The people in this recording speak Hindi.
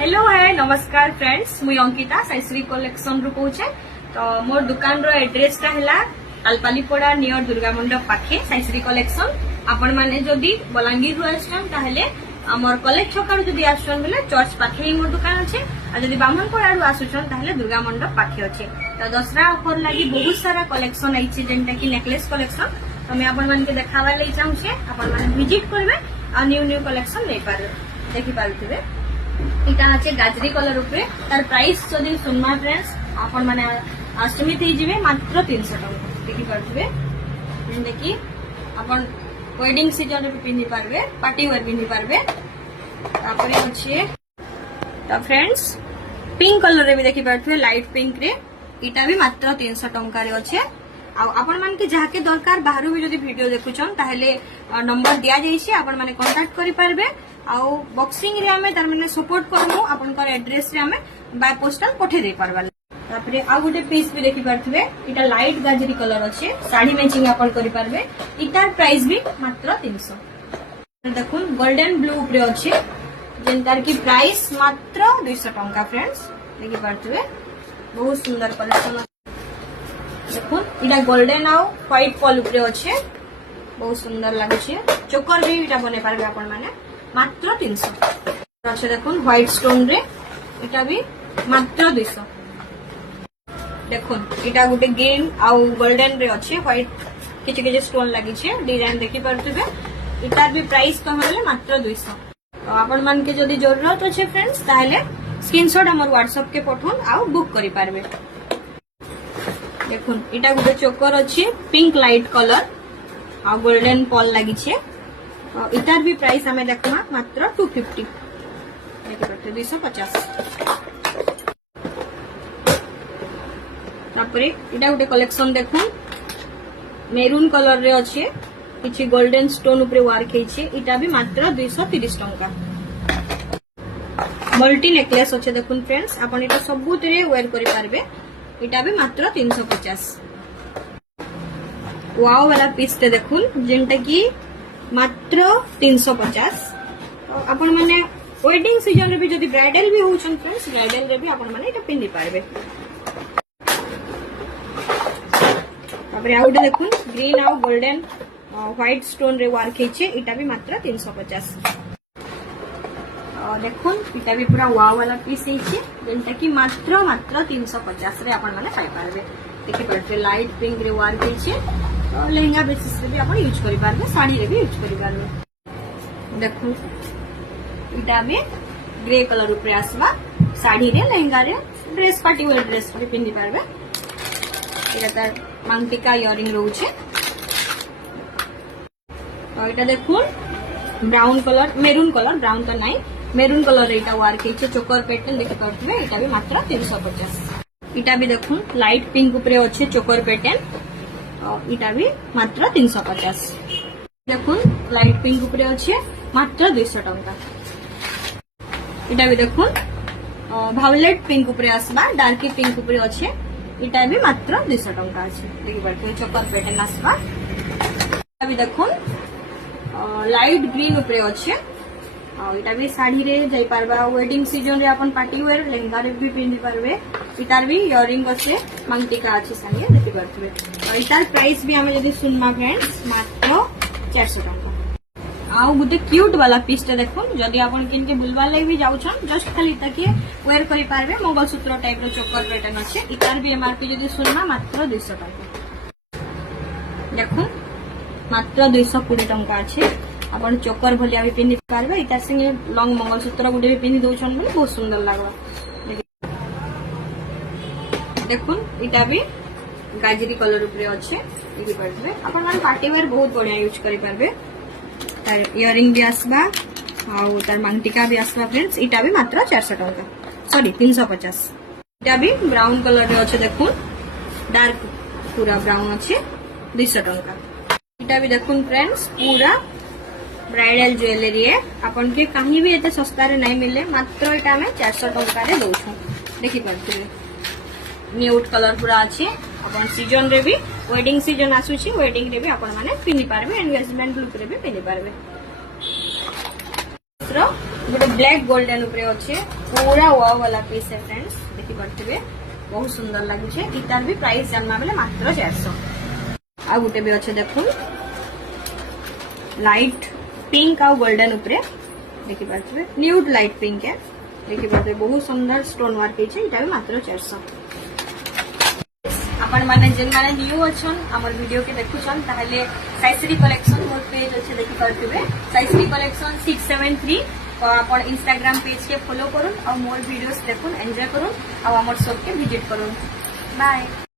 हेलो है नमस्कार फ्रेंड्स मुई अंकिता साईश्री कलेक्शन रु कहूचे। तो मोर दुकान रो एड्रेस टा हैला आलपालीपड़ा नियर दुर्गा मंडप पाखे साईश्री कलेक्शन। आपण माने जदी बलांगीर रु आछन ताहले हमर कॉलेज छकार जदी आछन बेले चर्च पाखे ही मोर दुकान अछि आ जदी बामनपड़ा रु आछन ताहले दुर्गा मंडप पाखे अछि। तो दसरा ऑफर लागि बहुत सारा कलेक्शन आइछि जेंटा कि नेकलेस कलेक्शन। तो मैं आपण मान के देखावा लई चाहूचे आपण माने विजिट करबे आ न्यू न्यू कलेक्शन ले पारे देखि पारुथिबे। इटा আছে গাজরি কলর উপরে তার প্রাইস যদি শুনমা फ्रेंड्स আপন মানে আশ্চর্যিত হইଯିবে মাত্র 300 টাকা দেখি পারবে। দেখি আপন ওয়েডিং সিজন রে পিনি পারবে পার্টি ওয়্যার পিনি পারবে। তারপরে আছে তো फ्रेंड्स পিঙ্ক কলর রে भी দেখি পারবে লাইট পিঙ্ক রে ইটা भी মাত্র 300 টাকা রে আছে। आपण मान के जहाँ के दरकार बाहर भी जब वीडियो देखुछन ताहले नंबर दिया जाइए आपण माने कांटेक्ट करि पारबे। आउ बॉक्सिंग रे हमें तार माने सपोर्ट करमु आपण कर एड्रेस रे हमें बाय पोस्टल पठे दे पारबा। तापरे आ गुटे पीस भी देखि पारथिबे इटा लाइट गाजरी कलर अछि साड़ी मैचिंग आपण करि पारबे। इटार प्राइस भी मात्र 300। देखुन गोल्डन ब्लू ऊपर अछि जेनतार की प्राइस मात्र 200 टंका फ्रेंड्स देखि पारथिबे। बहुत सुंदर कलेक्शन देखुन इटा गोल्डन आउ व्हाइट पॉल ऊपर अछि बहुत सुंदर लागुछि। चोकर भी इटा बने पारबे आपण माने मात्र 300। अच्छा देखुन व्हाइट स्टोन रे इटा भी मात्र 200। देखुन इटा गुटे ग्रीन आउ गोल्डन रे अछि व्हाइट किछि किछि स्टोन लागि छै डिजाइन देखि पारथिबे। इटार भी प्राइस कम होले मात्र 200। तो आपण मान के जदी जरूरत अछि फ्रेंड्स ताहले स्क्रीनशॉट हमर व्हाट्सएप के पठोन आउ बुक करि पारबे। देखुन इटा गुटे चोकर अछि पिंक लाइट कलर आ गोल्डन पॉल लागि छै। इटार भी प्राइस हमें देखमा मात्र 250 देखि परते 250। तापरे इटा गुटे कलेक्शन देखुन मेरून कलर रे अछि किछि गोल्डन स्टोन ऊपर वर्क हे छै इटा भी मात्र 230 टंका। मल्टी नेकलेस अछि देखुन फ्रेंड्स आपण इटा सबुतरे वेयर करि पारबे। इटा भी मात्र 350। वाओ वाला पीस ते देखुन जेंटा की मात्र 350। आपण माने वेडिंग सीजन रे भी जदी ब्राइडल भी होछन फ्रेंड्स ब्राइडल रे भी आपण माने इटा पिन्नी पारबे। तापरे आउटे देखुन ग्रीन आउ गोल्डन व्हाइट स्टोन रे वर्क हेचे इटा भी मात्र 350। देखुन इटा भी पूरा वाव वाला पीस हेचे जेंटा की मात्र 350 रे आपण माने पाइ पारबे। देखि परते लाइट पिंक रे वर्क हेचे लहंगा बेसिस रे भी आपण यूज करि पारबे साड़ी रे भी यूज करि पारबे। देखुन इटा में ग्रे कलर ऊपर आसबा साड़ी रे लहंगा रे ड्रेस पार्टी वाला ड्रेस रे पिन्नी पारबे। इटा तार मांगटिका इयरिंग रहउछे। तो इटा देखुन brown colour maroon colour brown तो नहीं मेरून कलर इटा वर्क हेचे चोकर पैटर्न देखि पारथिबे इटा भी मात्र 350। इटा भी देखुन लाइट पिंक ऊपर अछि चोकर पैटर्न इटा भी मात्र 350। देखुन लाइट पिंक ऊपर अछि मात्र 200 टंका। इटा भी देखुन भायोलेट पिंक ऊपर आसबा डार्क पिंक ऊपर अछि इटा भी मात्र 200 टंका अछि देखि पारथिबे चोकर पैटर्न आसबा। इटा भी देखुन लाइट ग्रीन ऊपर अछि इटा भी साड़ी रे जाई पारबा वेडिंग सीजन रे अपन पार्टी वेयर लहंगा रे भी पिन्नी पारबे। इटार भी इयरिंग अछि मांगटिका अछि संगे देखि पारथिबे। और इटार प्राइस भी हमें जदी सुनमा फ्रेंड्स मात्र 400 टंका। आउ गुटे क्यूट वाला पीस ते देखुन जदी अपन किन के बुलवा ले भी जाउछन जस्ट खाली ताके वेयर करि पारबे मंगलसूत्र टाइप रो चोकर पैटर्न अछि। इटार भी एमआरपी जदी सुनमा मात्र 200 टंका। देखुन मात्र 220 टंका अछि आपण चोकर भलिया भी पिन्नी पारबे। इटा संगे लॉन्ग मंगलसूत्र गुटे भी पिन्नी दोछन बोले बहुत सुंदर लागबा। देखुन इटा भी गाजरी कलर ऊपर अछि देखि पारबे आपण मान पार्टी वेयर बहुत बढ़िया यूज करि पारबे। तार इयरिंग भी आसबा आउ तार मांगटिका भी आसबा फ्रेंड्स इटा भी मात्र 400 टंका सॉरी 350। इटा भी ब्राउन कलर रे अछि देखुन डार्क पूरा ब्राउन अछि 200 टंका। इटा भी देखुन फ्रेंड्स पूरा ब्राइडल ज्वेलरी है अपन के कहीं भी एते सस्ता रे नहीं मिले मात्र इटा में 400 टंका रे दोछु देखि पारथिबे। न्यूट कलर पूरा अछि अपन सीजन रे भी वेडिंग सीजन आसुछि वेडिंग रे भी आपण माने पिनि पारबे एंगेजमेंट लुक रे भी पिनि पारबे। गोटे ब्लैक गोल्डन उपरे अच्छे पूरा वाव वाला पीस है फ्रेंड्स देखि पारथिबे बहुत सुंदर लागुचे इतार भी प्राइस जानना बेले मात्र 400 आ गुटे भी अच्छे देखुन लाइट पिंक आ गोल्डन उपरे देखि पारथिबे न्यूड लाइट पिंक है देखि पारथिबे बहुत सुंदर स्टोन वर्क है इटा भी मात्र 400 आपण माने जेन माने न्यू अछन हमर वीडियो के देखुछन ताहले साइश्री कलेक्शन मोर पेज अच्छे देखि पारथिबे साइश्री कलेक्शन 673 तो आपण इंस्टाग्राम पेज के फॉलो करूँ और मोर वीडियोस देखुन एंजॉय करूँ और हमर शॉप के विजिट करूँ बाय।